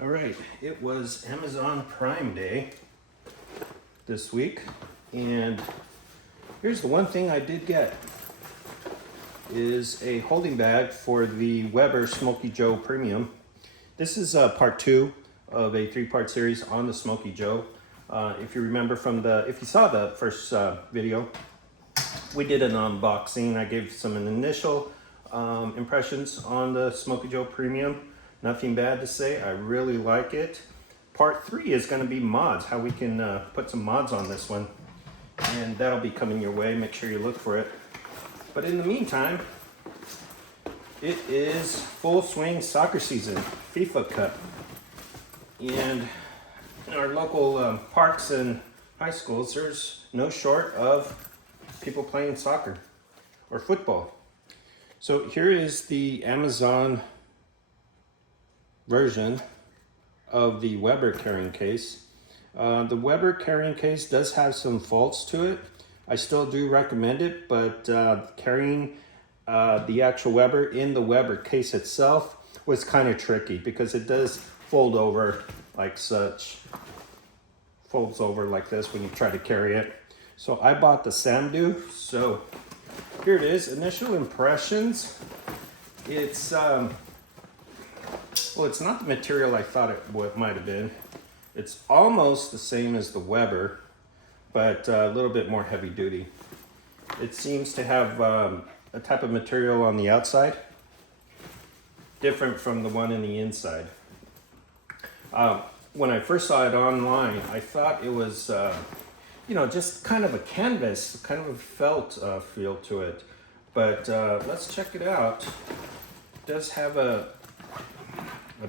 All right, it was Amazon Prime Day this week, and here's the one thing I did get is a holding bag for the WEBER Smokey Joe Premium. This is part 2 of a 3-part series on the Smokey Joe. If you remember if you saw the first video, we did an unboxing. I gave some initial impressions on the Smokey Joe Premium. Nothing bad to say. I really like it. Part 3 is going to be mods, how we can put some mods on this one. And that'll be coming your way. Make sure you look for it. But in the meantime, it is full swing soccer season, FIFA Cup. And in our local parks and high schools, there's no short of people playing soccer or football. So here is the Amazon version of the WEBER carrying case. The WEBER carrying case does have some faults to it. I still do recommend it, but carrying the actual WEBER in the WEBER case itself was kind of tricky because it does fold over like such. Folds over like this when you try to carry it. So I bought the Samdu. So here it is, initial impressions. It's well, it's not the material I thought it might have been. It's almost the same as the WEBER, but a little bit more heavy duty. It seems to have a type of material on the outside, different from the one in the inside. When I first saw it online, I thought it was, just kind of a canvas, kind of a felt feel to it. But let's check it out. It does have a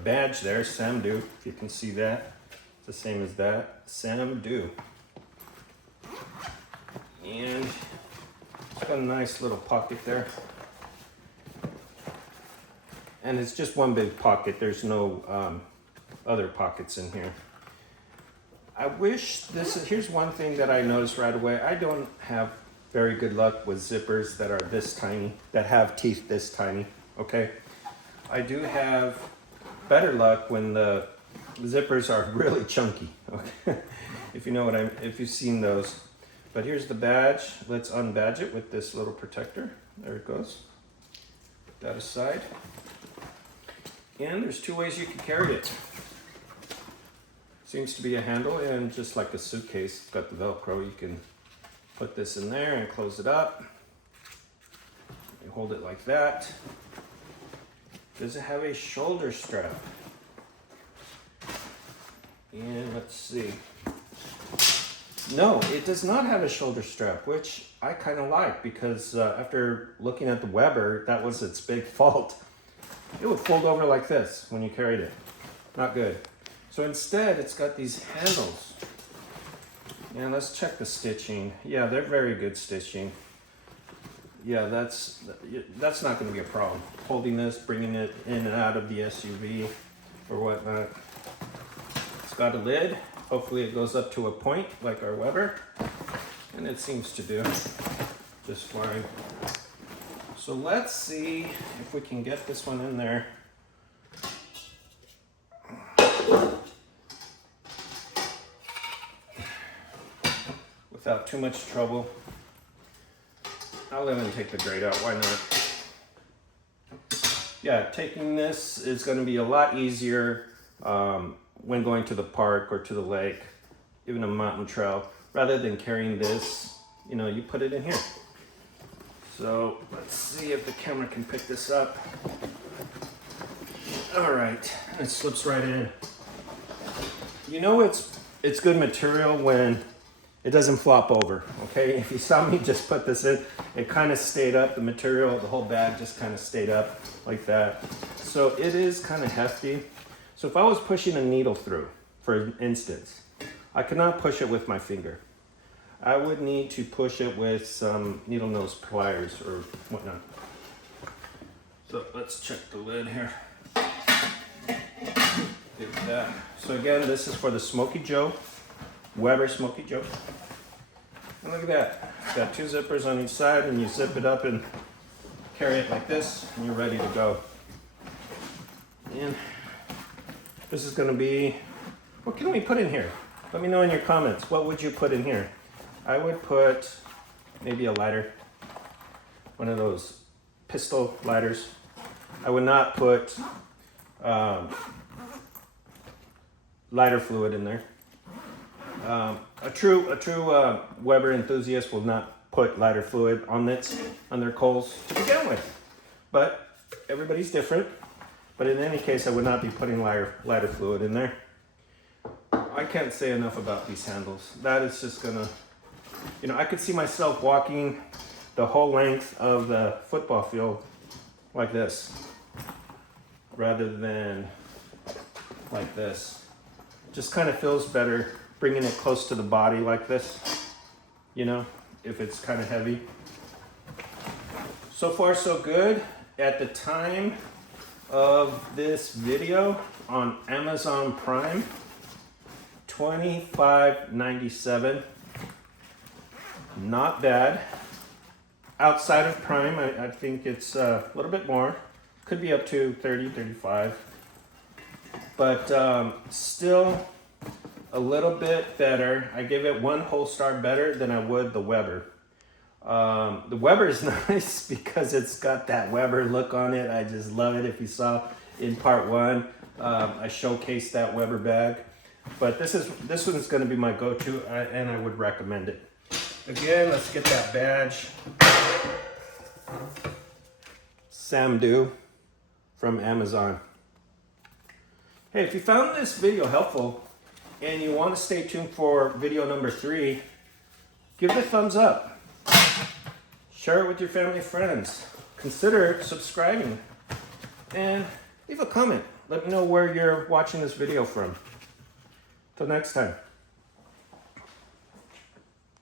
badge there, Samdu, if you can see that. It's the same as that, Samdu. And it's got a nice little pocket there. And it's just one big pocket. There's no other pockets in here. I wish here's one thing that I noticed right away. I don't have very good luck with zippers that are this tiny, that have teeth this tiny, okay? I do have better luck when the zippers are really chunky, okay? If you know if you've seen those. But here's the badge. Let's unbadge it with this little protector. There it goes. Put that aside. And there's 2 ways you can carry it. Seems to be a handle, and just like a suitcase, it's got the Velcro. You can put this in there and close it up. You hold it like that. Does it have a shoulder strap? And let's see. No, it does not have a shoulder strap, which I kind of like because after looking at the WEBER, that was its big fault. It would fold over like this when you carried it. Not good. So instead, it's got these handles. And let's check the stitching. Yeah, they're very good stitching. Yeah, that's not going to be a problem. Holding this, bringing it in and out of the SUV or whatnot. It's got a lid. Hopefully it goes up to a point like our WEBER. And it seems to do just fine. So let's see if we can get this one in there. Without too much trouble. I'll even take the grate out, why not? Yeah, taking this is going to be a lot easier when going to the park or to the lake, even a mountain trail, rather than carrying this, you put it in here. So let's see if the camera can pick this up. All right, it slips right in. It's good material when it doesn't flop over, okay? If you saw me just put this in, it kind of stayed up. The material, the whole bag just kind of stayed up like that. So it is kind of hefty. So if I was pushing a needle through, for instance, I could not push it with my finger. I would need to push it with some needle nose pliers or whatnot. So let's check the lid here. Get that. So again, this is for the Smokey Joe. WEBER Smokey Joe. And look at that. It's got 2 zippers on each side, and you zip it up and carry it like this, and you're ready to go. And This is gonna be, what can we put in here? Let me know in your comments, what would you put in here? I would put maybe a lighter, one of those pistol lighters. I would not put lighter fluid in there. A true Weber enthusiast will not put lighter fluid on their coals to begin with. But everybody's different. But in any case, I would not be putting lighter fluid in there. I can't say enough about these handles. That is just gonna, you know, I could see myself walking the whole length of the football field like this, rather than like this. Just kind of feels better bringing it close to the body like this, you know, if it's kind of heavy. So far so good. At the time of this video on Amazon Prime, $25.97. Not bad. Outside of Prime, I think it's a little bit more. Could be up to 30, 35. But still a little bit better. I give it 1 whole star better than I would the Weber. The Weber is nice because it's got that Weber look on it. I just love it. If you saw in part 1, I showcased that Weber bag. But this one's going to be my go-to, and I would recommend it. Again, let's get that badge. Sam Do from Amazon. Hey, if you found this video helpful and you want to stay tuned for video number 3, give it a thumbs up. Share it with your family and friends. Consider subscribing and leave a comment. Let me know where you're watching this video from. Till next time.